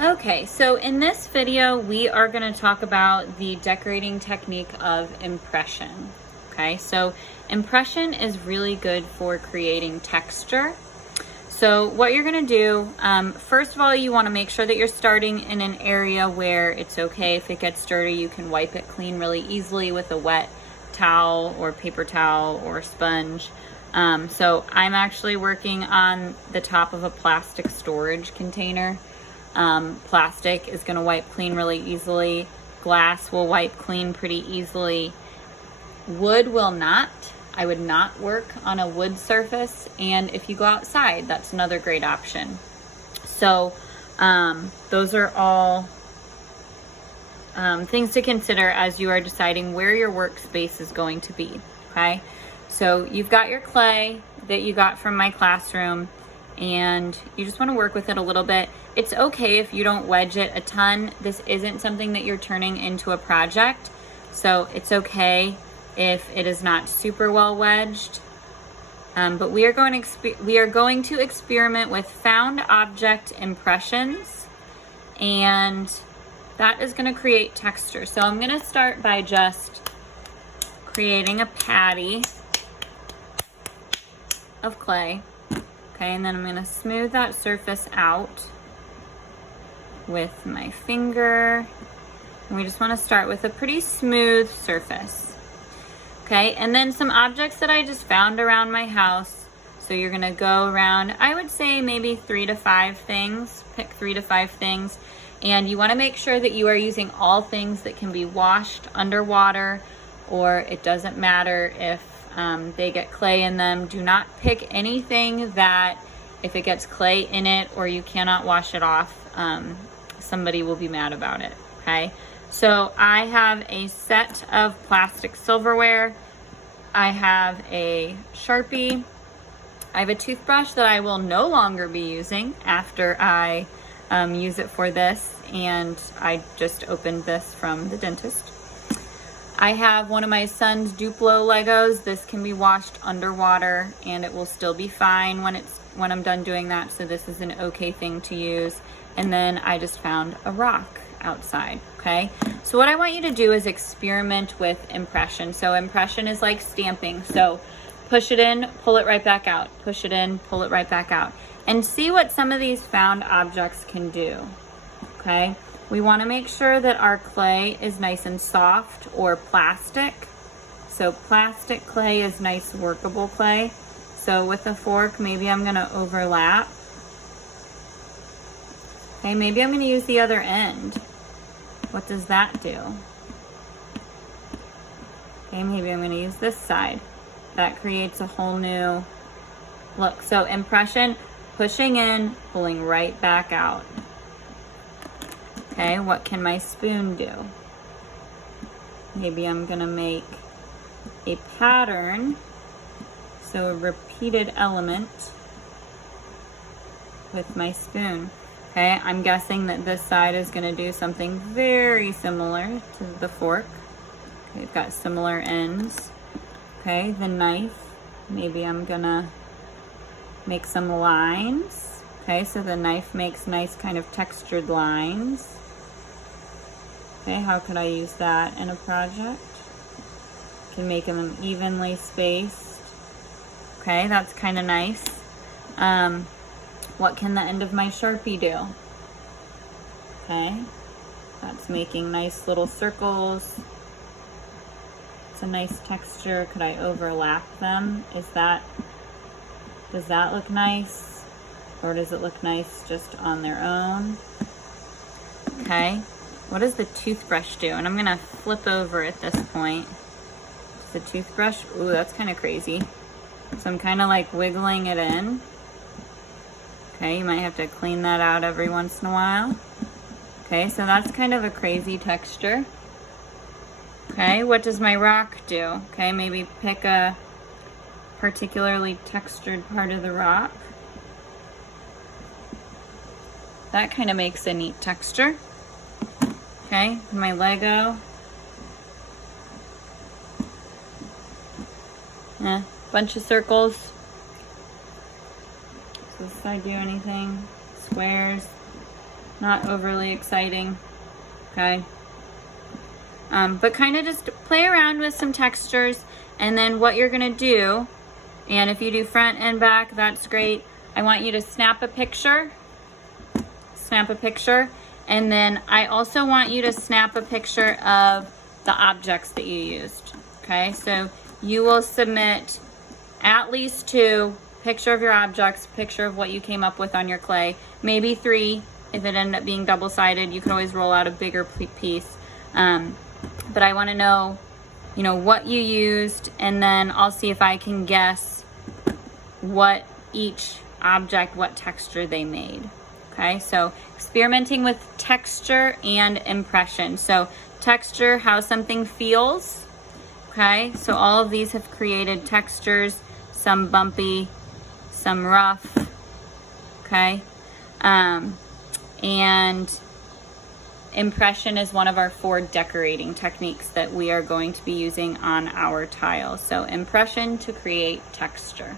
Okay, so in this video, we are going to talk about the decorating technique of impression. Okay, so impression is really good for creating texture. So what you're going to do, first of all, you want to make sure that you're starting in an area where it's okay if it gets dirty. You can wipe it clean really easily with a wet towel or paper towel or sponge. So I'm actually working on the top of a plastic storage container. Plastic is going to wipe clean really easily. Glass will wipe clean pretty easily. Wood will not. I would not work on a wood surface, and if you go outside, that's another great option. So those are all things to consider as you are deciding where your workspace is going to be. Okay, so you've got your clay that you got from my classroom, and you just want to work with it a little bit. It's okay if you don't wedge it a ton. This isn't something that you're turning into a project, so it's okay if it is not super well wedged. But we are going to experiment with found object impressions, and that is going to create texture. So I'm going to start by just creating a patty of clay. Okay, and then I'm going to smooth that surface out with my finger. And we just want to start with a pretty smooth surface. Okay, and then some objects that I just found around my house. So you're going to go around, I would say maybe 3 to 5 things. Pick 3 to 5 things. And you want to make sure that you are using all things that can be washed underwater, or it doesn't matter if they get clay in them. Do not pick anything that if it gets clay in it or you cannot wash it off, somebody will be mad about it. Okay, so I have a set of plastic silverware. I have a Sharpie. I have a toothbrush that I will no longer be using after I use it for this, and I just opened this from the dentist. I have one of my son's Duplo Legos. This can be washed underwater and it will still be fine when I'm done doing that, so this is an okay thing to use. And then I just found a rock outside. Okay, so what I want you to do is experiment with impression. So impression is like stamping. So push it in, pull it right back out. Push it in, pull it right back out. And see what some of these found objects can do. Okay, we want to make sure that our clay is nice and soft, or plastic. So plastic clay is nice workable clay. So with a fork, maybe I'm going to overlap. Okay, maybe I'm going to use the other end. What does that do? Okay, maybe I'm going to use this side. That creates a whole new look. So impression, pushing in, pulling right back out. Okay, what can my spoon do? Maybe I'm going to make a pattern. So a repeated element with my spoon. Okay, I'm guessing that this side is going to do something very similar to the fork. Okay, we've got similar ends. Okay, the knife, maybe I'm going to make some lines. Okay, so the knife makes nice kind of textured lines. Okay, how could I use that in a project? Can make them evenly spaced. Okay, that's kind of nice. What can the end of my Sharpie do? Okay, that's making nice little circles. It's a nice texture. Could I overlap them? Does that look nice? Or does it look nice just on their own? Okay, what does the toothbrush do? And I'm gonna flip over at this point. The toothbrush, ooh, that's kind of crazy. So I'm kind of like wiggling it in. Okay, you might have to clean that out every once in a while. Okay, so that's kind of a crazy texture. Okay, what does my rock do? Okay, maybe pick a particularly textured part of the rock. That kind of makes a neat texture. Okay, my Lego. Bunch of circles. Does this side do anything? Squares. Not overly exciting, okay? But kind of just play around with some textures, and then what you're gonna do, and if you do front and back, that's great. I want you to snap a picture, and then I also want you to snap a picture of the objects that you used, okay? So you will submit at least 2, picture of your objects, picture of what you came up with on your clay, maybe 3 if it ended up being double-sided. You can always roll out a bigger piece. But I want to know, you know, what you used, and then I'll see if I can guess what each object, what texture they made. Okay, so experimenting with texture and impression. So texture, how something feels. Okay, so all of these have created textures, some bumpy, some rough. Okay, and impression is one of our 4 decorating techniques that we are going to be using on our tiles. So impression to create texture.